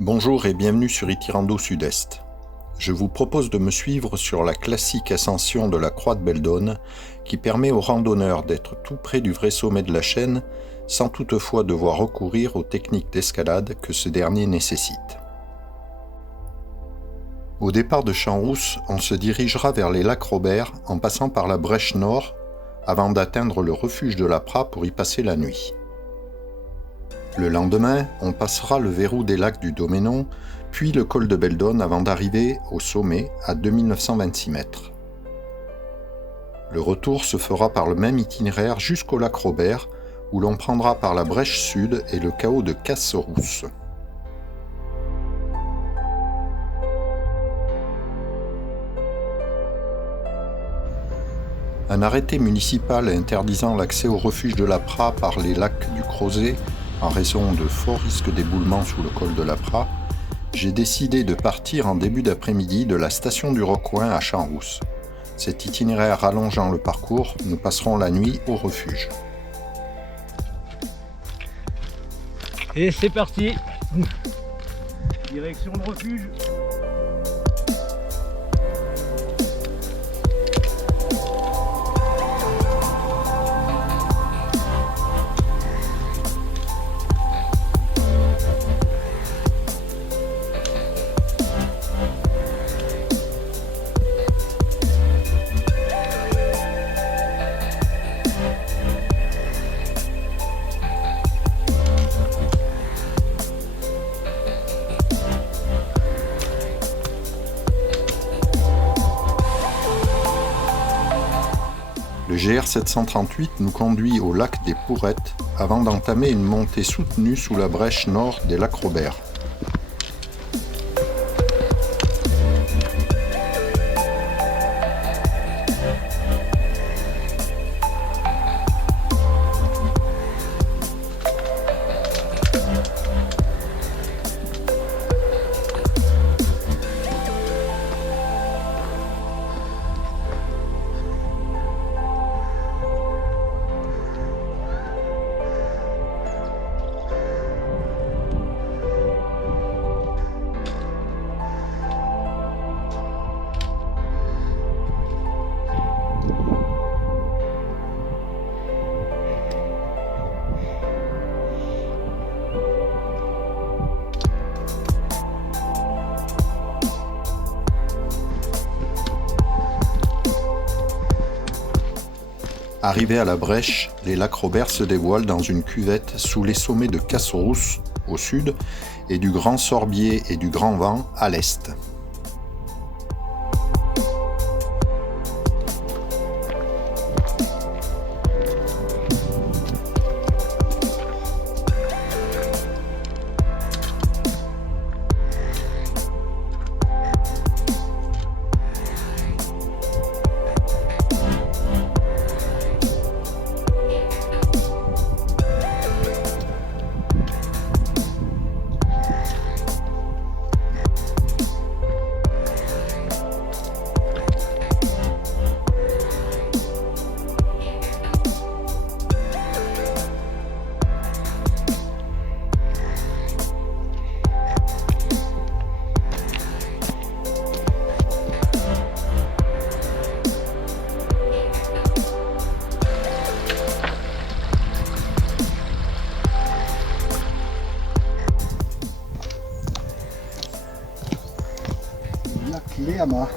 Bonjour et bienvenue sur Itirando Sud-Est. Je vous propose de me suivre sur la classique ascension de la Croix de Beldonne qui permet aux randonneurs d'être tout près du vrai sommet de la chaîne sans toutefois devoir recourir aux techniques d'escalade que ce dernier nécessite. Au départ de Champs-Rousses, on se dirigera vers les lacs Robert en passant par la Brèche Nord avant d'atteindre le refuge de la Prat pour y passer la nuit. Le lendemain, on passera le verrou des lacs du Doménon, puis le col de Beldonne avant d'arriver au sommet à 2926 mètres. Le retour se fera par le même itinéraire jusqu'au lac Robert, où l'on prendra par la Brèche Sud et le cao de Casserousse. Un arrêté municipal interdisant l'accès au refuge de la Prat par les lacs du Crozet en raison de forts risques d'éboulement sous le col de la Prat, j'ai décidé de partir en début d'après-midi de la station du Recoin à Champs-Rousses. Cet itinéraire allongeant le parcours, nous passerons la nuit au refuge. Et c'est parti. Direction le refuge. Le GR 738 nous conduit au lac des Pourrettes avant d'entamer une montée soutenue sous la brèche nord des lacs Robert. Arrivé à la Brèche, les lacs Robert se dévoilent dans une cuvette sous les sommets de Casserousse au sud et du Grand Sorbier et du Grand Vent à l'est. Léama.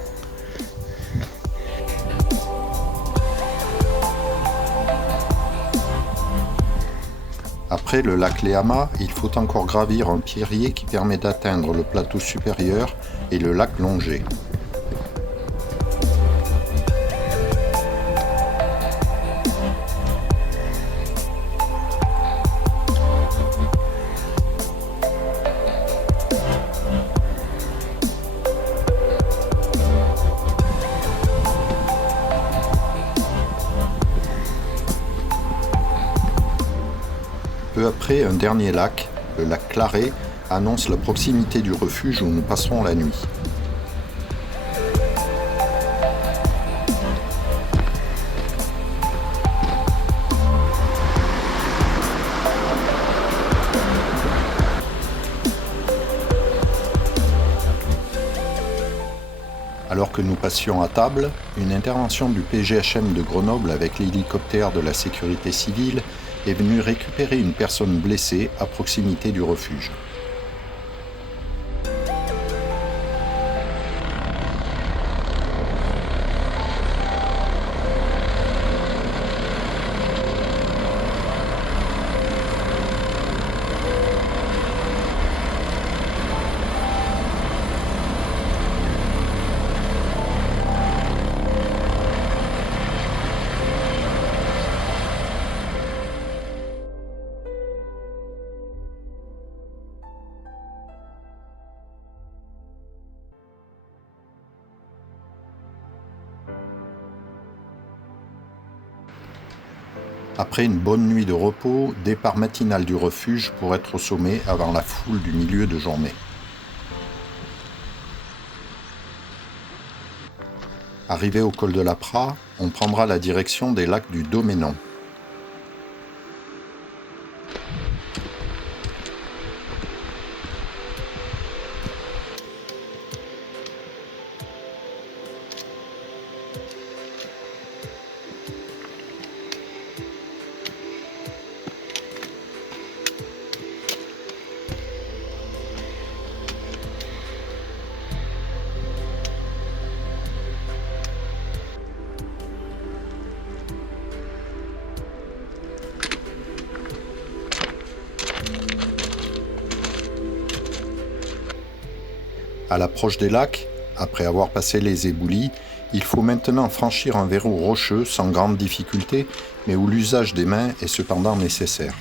Après le lac Léama, il faut encore gravir un pierrier qui permet d'atteindre le plateau supérieur et le lac Longé. Peu après, un dernier lac, le lac Claret, annonce la proximité du refuge où nous passerons la nuit. que nous passions à table, une intervention du PGHM de Grenoble avec l'hélicoptère de la sécurité civile est venue récupérer une personne blessée à proximité du refuge. Après une bonne nuit de repos, départ matinal du refuge pour être au sommet avant la foule du milieu de journée. Arrivé au col de la Praz, on prendra la direction des lacs du Doménon. À l'approche des lacs, après avoir passé les éboulis, il faut maintenant franchir un verrou rocheux sans grande difficulté, mais où l'usage des mains est cependant nécessaire.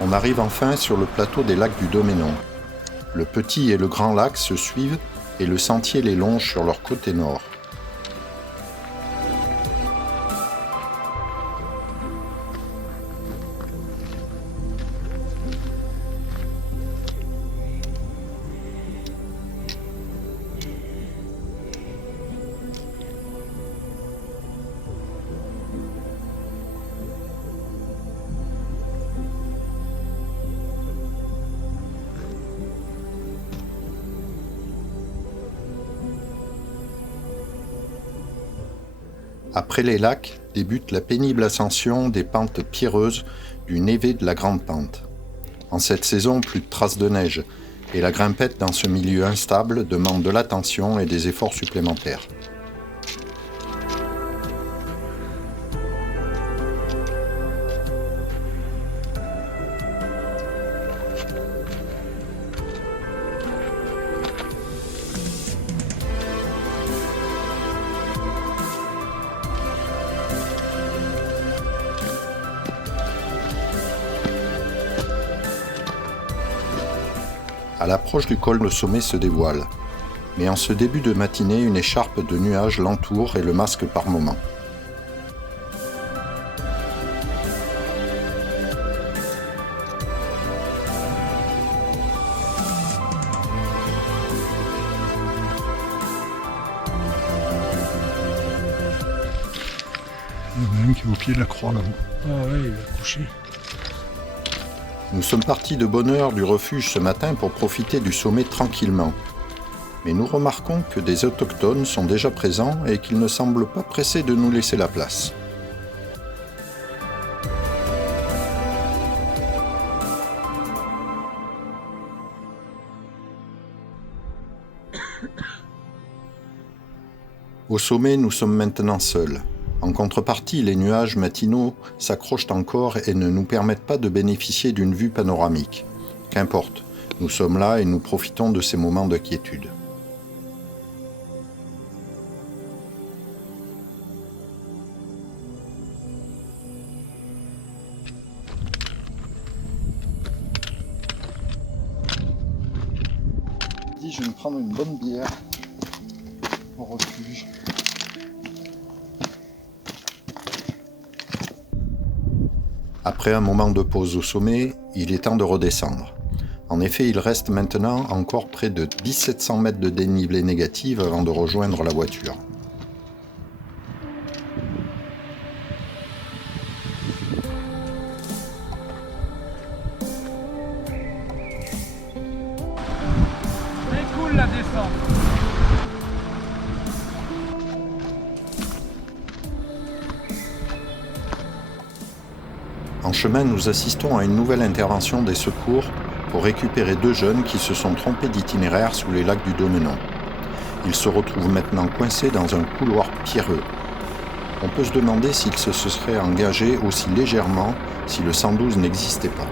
On arrive enfin sur le plateau des lacs du Doménon. Le petit et le grand lac se suivent et le sentier les longe sur leur côté nord. Après les lacs, débute la pénible ascension des pentes pierreuses du névé de la Grande Pente. En cette saison, plus de traces de neige, et la grimpette dans ce milieu instable demande de l'attention et des efforts supplémentaires. À l'approche du col, le sommet se dévoile. Mais en ce début de matinée, une écharpe de nuages l'entoure et le masque par moments. Il y en a un qui est au pied de la croix là-haut. Ah ouais, il va coucher. Nous sommes partis de bonne heure du refuge ce matin pour profiter du sommet tranquillement. Mais nous remarquons que des autochtones sont déjà présents et qu'ils ne semblent pas pressés de nous laisser la place. Au sommet, nous sommes maintenant seuls. En contrepartie, les nuages matinaux s'accrochent encore et ne nous permettent pas de bénéficier d'une vue panoramique. Qu'importe, nous sommes là et nous profitons de ces moments de quiétude. Je vais me prendre une bonne bière au refuge. Après un moment de pause au sommet, il est temps de redescendre. En effet, il reste maintenant encore près de 1700 mètres de dénivelé négative avant de rejoindre la voiture. C'est cool la descente. En chemin, nous assistons à une nouvelle intervention des secours pour récupérer 2 jeunes qui se sont trompés d'itinéraire sous les lacs du Domenon. Ils se retrouvent maintenant coincés dans un couloir pierreux. On peut se demander s'ils se seraient engagés aussi légèrement si le 112 n'existait pas.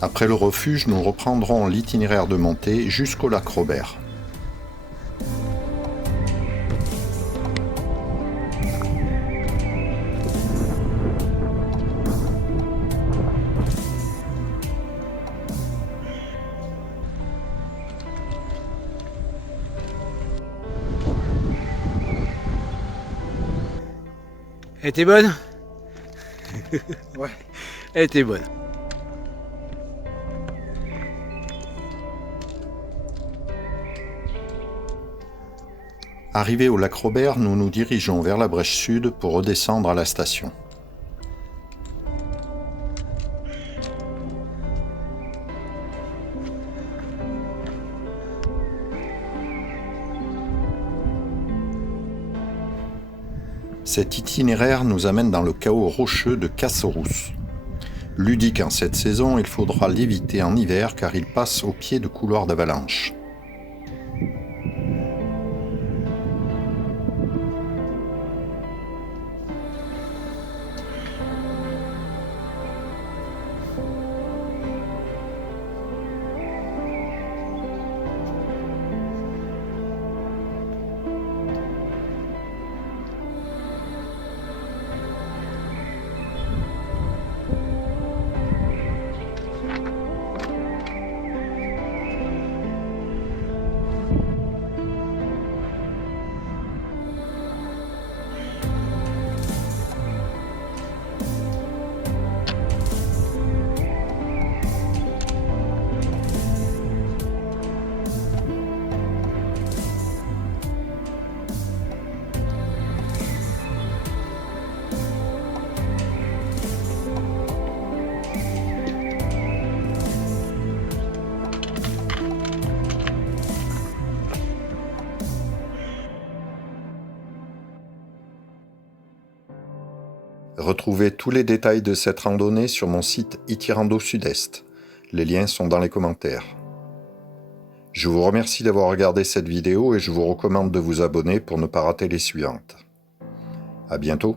Après le refuge, nous reprendrons l'itinéraire de montée jusqu'au lac Robert. Elle était bonne? Ouais, elle était bonne. Arrivés au lac Robert, nous nous dirigeons vers la brèche sud pour redescendre à la station. Cet itinéraire nous amène dans le chaos rocheux de Casserousse. Ludique en cette saison, il faudra l'éviter en hiver car il passe au pied de couloirs d'avalanche. Retrouvez tous les détails de cette randonnée sur mon site Itirando Sud-Est. Les liens sont dans les commentaires. Je vous remercie d'avoir regardé cette vidéo et je vous recommande de vous abonner pour ne pas rater les suivantes. À bientôt.